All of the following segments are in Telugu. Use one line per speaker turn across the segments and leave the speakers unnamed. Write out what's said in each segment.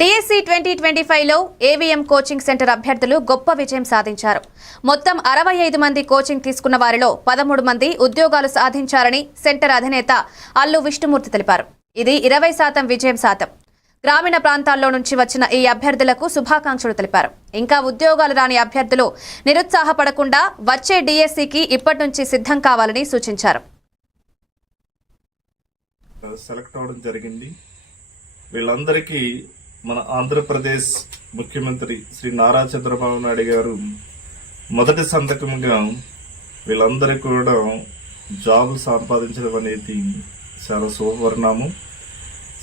డిఎస్సి ట్వంటీ ట్వంటీ ఫైవ్లో ఏవిఎం కోచింగ్ సెంటర్ అభ్యర్థులు గొప్ప విజయం సాధించారు. మొత్తం అరవై ఐదు మంది కోచింగ్ తీసుకున్న వారిలో పదమూడు మంది ఉద్యోగాలు సాధించారని సెంటర్ అధినేత అల్లు విష్ణుమూర్తి తెలిపారు. ఇది ఇరవై శాతం విజయం శాతం. గ్రామీణ ప్రాంతాల్లో నుంచి వచ్చిన ఈ అభ్యర్థులకు శుభాకాంక్షలు తెలిపారు. ఇంకా ఉద్యోగాలు రాని అభ్యర్థులు నిరుత్సాహపడకుండా వచ్చే డిఎస్సికి ఇప్పటి నుంచి సిద్ధం కావాలని సూచించారు.
సెలెక్ట్ అవడం జరిగింది. వీళ్ళందరికీ మన ఆంధ్రప్రదేశ్ ముఖ్యమంత్రి శ్రీ నారా చంద్రబాబు నాయుడు గారు మొదటి సంతకముగా వీళ్ళందరికీ కూడా జాబ్ సంపాదించడం అనేది చాలా శుభపరిణామం.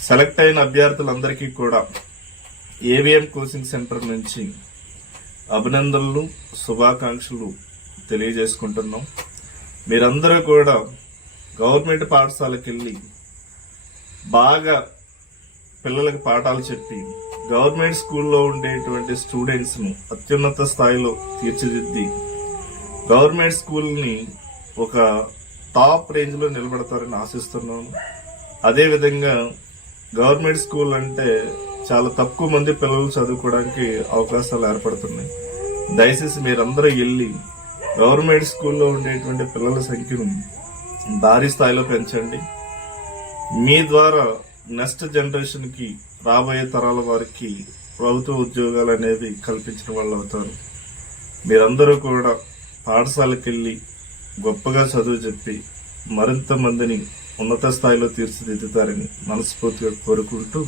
సెలెక్ట్ అయిన అభ్యర్థులందరికీ కూడా ఏవిఎం కోచింగ్ సెంటర్ నుంచి అభినందనలు శుభాకాంక్షలు తెలియజేసుకుంటున్నాం. మీరందరూ కూడా గవర్నమెంట్ పాఠశాలకు వెళ్ళి బాగా పిల్లలకి పాఠాలు చెప్పి గవర్నమెంట్ స్కూల్లో ఉండేటువంటి స్టూడెంట్స్ను అత్యున్నత స్థాయిలో తీర్చిదిద్ది గవర్నమెంట్ స్కూల్ని ఒక టాప్ రేంజ్లో నిలబడతారని ఆశిస్తున్నాను. అదేవిధంగా గవర్నమెంట్ స్కూల్ అంటే చాలా తక్కువ మంది పిల్లలు చదువుకోవడానికి అవకాశాలు ఏర్పడుతున్నాయి. దయచేసి మీరందరూ వెళ్ళి గవర్నమెంట్ స్కూల్లో ఉండేటువంటి పిల్లల సంఖ్యను భారీ స్థాయిలో పెంచండి. మీ ద్వారా నెక్స్ట్ జనరేషన్కి రాబోయే తరాల వారికి ప్రభుత్వ ఉద్యోగాలు అనేవి కల్పించిన వాళ్ళు అవుతారు. మీరందరూ కూడా పాఠశాలకు వెళ్ళి గొప్పగా చదువు చెప్పి మరింత మందిని ఉన్నత స్థాయిలో తీర్చిదిద్దుతారని మనస్ఫూర్తిగా కోరుకుంటూ